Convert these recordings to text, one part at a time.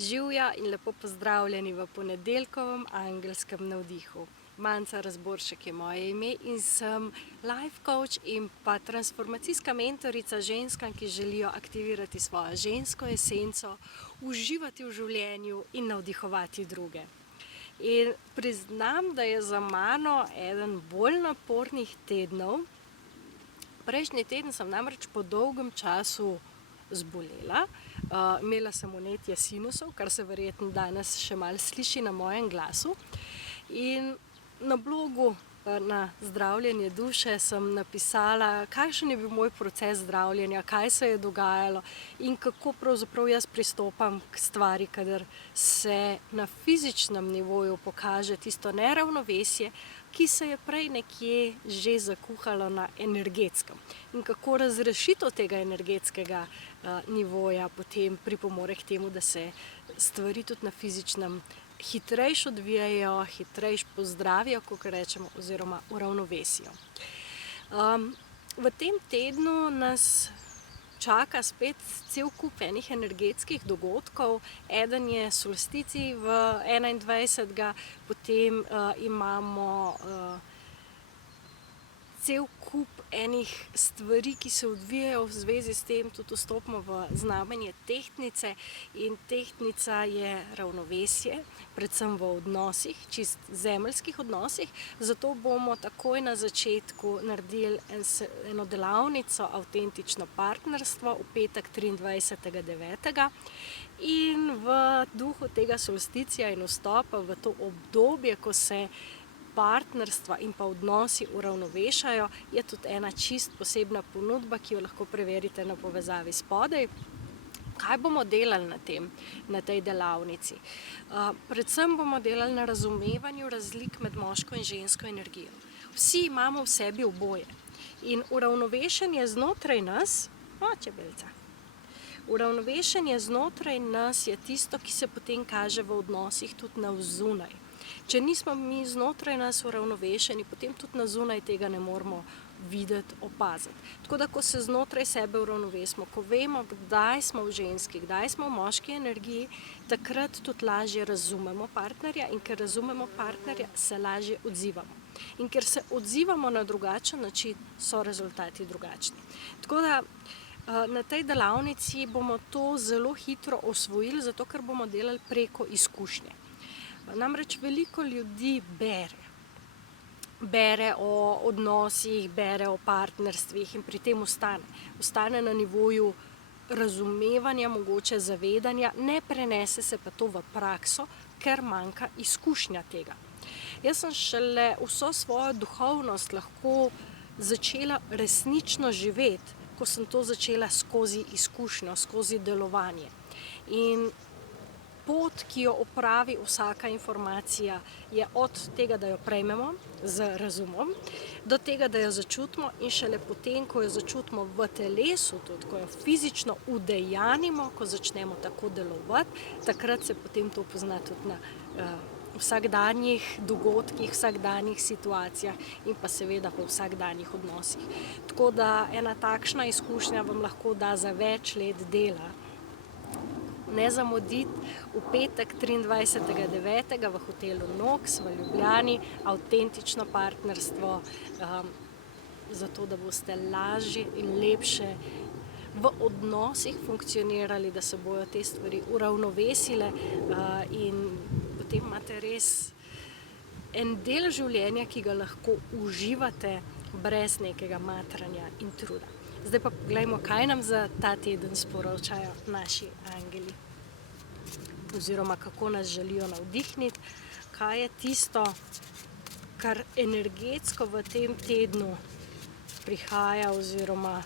Živja in lepo pozdravljeni v ponedeljkovem angelskem navdihu. Manca Razboršek je moje ime in sem life coach in pa transformacijska mentorica ženskam, ki želijo aktivirati svojo žensko esenco, uživati v življenju in navdihovati druge. In priznam, da je za mano eden bolj napornih tednov. Prejšnji teden sem namreč po dolgem času zbolela. Imela sem vnetje sinusov, kar se verjetno danes še malo sliši na mojem glasu. In na blogu na zdravljenje duše sem napisala, kakšen je bil moj proces zdravljenja, kaj se je dogajalo in kako pravzaprav jaz pristopam k stvari, kadar se na fizičnem nivoju pokaže tisto neravnovesje, ki se je prej nekje že zakuhalo na energetskem. In kako razrešitev tega energetskega nivoja potem pripomore k temu, da se stvari tudi na fizičnem hitrejš odvijajo, hitrejš pozdravijo, kakor rečemo, oziroma uravnovesijo. V tem tednu nas čaka spet cel kup enih energetskih dogodkov. Eden je solsticij v 21. Potem imamo cel kup enih stvari, ki se odvijajo v zvezi s tem, tudi vstopimo v znamenje tehtnice in tehtnica je ravnovesje, predvsem v odnosih, čist zemeljskih odnosih, zato bomo takoj na začetku naredili eno delavnico Avtentično partnerstvo v petek 23.9. In v duhu tega solsticija in vstopa v to obdobje, ko se partnerstva in pa odnosi uravnovešajo, je tudi ena čist posebna ponudba, ki jo lahko preverite na povezavi spodaj. Kaj bomo delali na tej delavnici? Predvsem bomo delali na razumevanju razlik med moško in žensko energijo. Vsi imamo v sebi oboje. In uravnovešenje znotraj nas, čebelica, uravnovešenje znotraj nas je tisto, ki se potem kaže v odnosih tudi navzunaj. Če nismo mi znotraj nas uravnovešeni, potem tudi na zunaj tega ne moremo videti, opaziti. Tako da, ko se znotraj sebe uravnovesimo, ko vemo, kdaj smo v ženski, kdaj smo v moški energiji, takrat tudi lažje razumemo partnerja in ker razumemo partnerja, se lažje odzivamo. In ker se odzivamo na drugačen način, so rezultati drugačni. Tako da, na tej delavnici bomo to zelo hitro osvojili, zato ker bomo delali preko izkušnje. Namreč veliko ljudi bere o odnosih, bere o partnerstvih in pri tem ostane na nivoju razumevanja, mogoče zavedanja, ne prenese se pa to v prakso, ker manjka izkušnja tega. Jaz sem šele vso svojo duhovnost lahko začela resnično živeti, ko sem to začela skozi izkušnjo, skozi delovanje. In pot, ki jo opravi vsaka informacija, je od tega, da jo prejmemo z razumom, do tega, da jo začutimo in šele potem, ko jo začutimo v telesu, tudi ko jo fizično udejanimo, ko začnemo tako delovati, takrat se potem to pozna tudi na vsakdanjih dogodkih, vsakdanjih situacijah in pa seveda po vsakdanjih odnosih. Tako da ena takšna izkušnja vam lahko da za več let dela. Ne zamuditi v petek 23.9. v hotelu Nox v Ljubljani, Avtentično partnerstvo, zato da boste lažje in lepše v odnosih funkcionirali, da se bojo te stvari uravnovesile in potem imate res en del življenja, ki ga lahko uživate brez nekega matranja in truda. Zdaj pa poglejmo, kaj nam za ta teden sporočajo naši angeli. Oziroma, kako nas želijo navdihniti, kaj je tisto, kar energetsko v tem tednu prihaja oziroma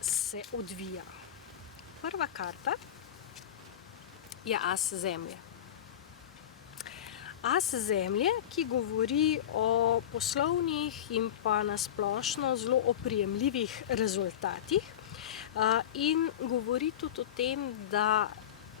se odvija. Prva karta je as zemlje. As zemlje, ki govori o poslovnih in pa na splošno zelo oprijemljivih rezultatih in govori tudi o tem, da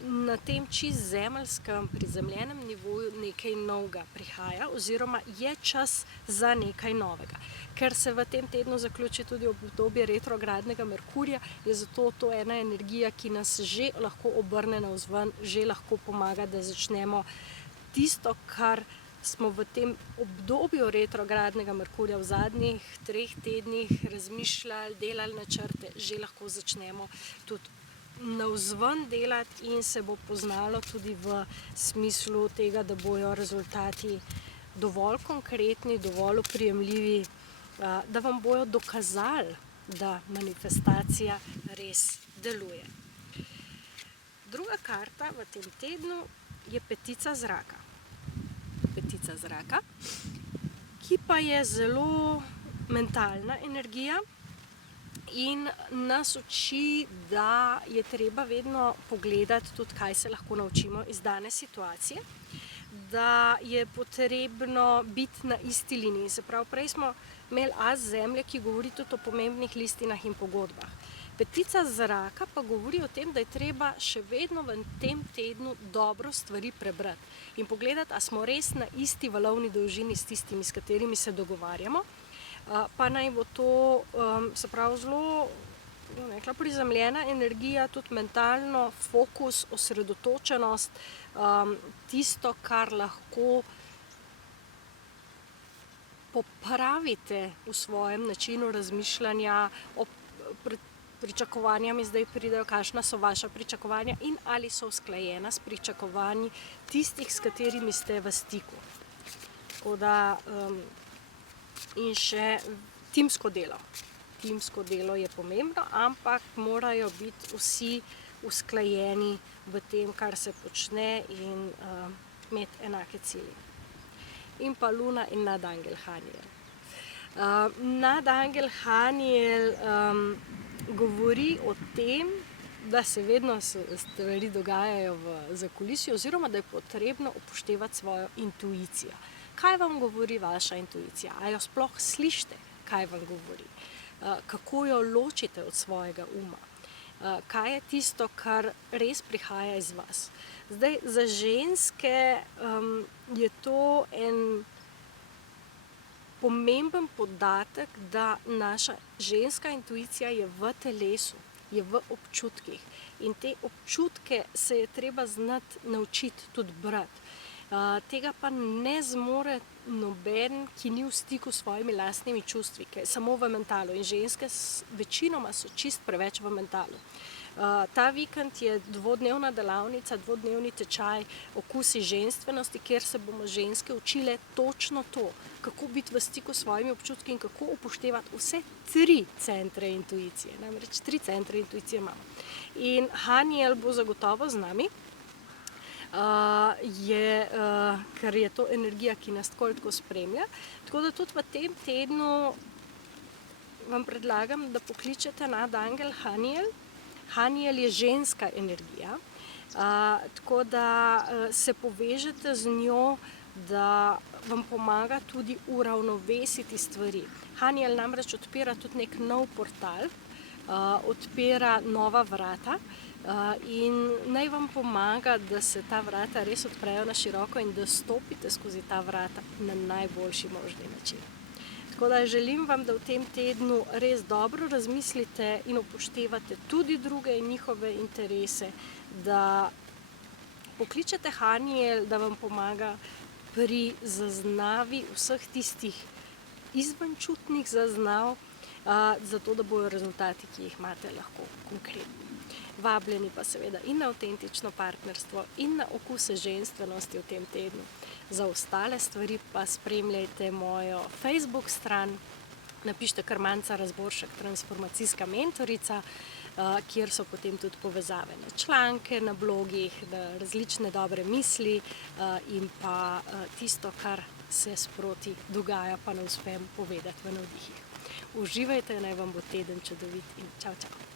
na tem čist zemeljskem, prizemljenem nivoju nekaj novega prihaja oziroma je čas za nekaj novega. Ker se v tem tednu zaključi tudi obdobje retrogradnega Merkurja, je zato to ena energija, ki nas že lahko obrne navzven, že lahko pomaga, da začnemo tisto, kar smo v tem obdobju retrogradnega Merkurja v zadnjih 3 tednih razmišljali, delali načrte, že lahko začnemo tudi navzven delati in se bo poznalo tudi v smislu tega, da bojo rezultati dovolj konkretni, dovolj oprijemljivi, da vam bojo dokazali, da manifestacija res deluje. Druga karta v tem tednu je petica zraka. Petica zraka, ki pa je zelo mentalna energija in nas uči, da je treba vedno pogledati tudi, kaj se lahko naučimo iz dane situacije, da je potrebno biti na isti liniji. Se pravi, prej smo imeli as zemlje, ki govori tudi o pomembnih listinah in pogodbah. Petica zraka pa govori o tem, da je treba še vedno v tem tednu dobro stvari prebrati in pogledati, a smo res na isti valovni dolžini s tistimi, s katerimi se dogovarjamo, pa naj bo to, se pravi, zelo prizemljena energija, tudi mentalno, fokus, osredotočenost, tisto, kar lahko popravite v svojem načinu razmišljanja o pričakovanja, mi zdaj pridejo, kakšna so vaša pričakovanja in ali so usklajena s pričakovanji tistih, s katerimi ste v stiku. Tako da, in še timsko delo. Timsko delo je pomembno, ampak morajo biti vsi usklajeni v tem, kar se počne in imeti enake cilje. In pa Luna in nadangel Haniel. Nadangel Haniel govori o tem, da se vedno stvari dogajajo v zakulisju oziroma da je potrebno upoštevati svojo intuicijo. Kaj vam govori vaša intuicija? A jo sploh slišite, kaj vam govori? Kako jo ločite od svojega uma? Kaj je tisto, kar res prihaja iz vas? Zdaj, za ženske je to en pomemben podatek, da naša ženska intuicija je v telesu, je v občutkih. In te občutke se je treba znati naučiti tudi brati. Tega pa ne zmore noben, ki ni v stiku s svojimi lastnimi čustvi, ki je samo v mentalu. In ženske večinoma so čist preveč v mentalu. Ta vikend je 2-dnevna delavnica, 2-dnevni tečaj Okusi ženstvenosti, kjer se bomo ženske učile točno to, kako biti v stiku s svojimi občutki in kako upoštevati vse 3 centre intuicije. Namreč 3 centre intuicije imamo. In Haniel bo zagotovo z nami, ker je to energija, ki nas tako spremlja. Tako da tudi v tem tednu vam predlagam, da pokličete nadangel Haniel. Haniel je ženska energija, tako da se povežete z njo, da vam pomaga tudi uravnovesiti stvari. Haniel namreč odpira tudi nek nov portal, odpira nova vrata in naj vam pomaga, da se ta vrata res odprejo na široko in da stopite skozi ta vrata na najboljši možni način. Tako da želim vam, da v tem tednu res dobro razmislite in upoštevate tudi druge in njihove interese, da pokličete Haniel, da vam pomaga pri zaznavi vseh tistih izvenčutnih zaznav, zato da bojo rezultati, ki jih imate, lahko konkretni. Vabljeni pa seveda in na avtentično partnerstvo in na Okuse ženstvenosti v tem tednu. Za ostale stvari pa spremljajte mojo Facebook stran, napišite kar Manca Razboršek, transformacijska mentorica, kjer so potem tudi povezave na članke, na blogih, na različne dobre misli in pa tisto, kar se sproti dogaja, pa ne uspem povedati v navdihih. Uživajte, naj vam bo teden čudovit in čau, čau.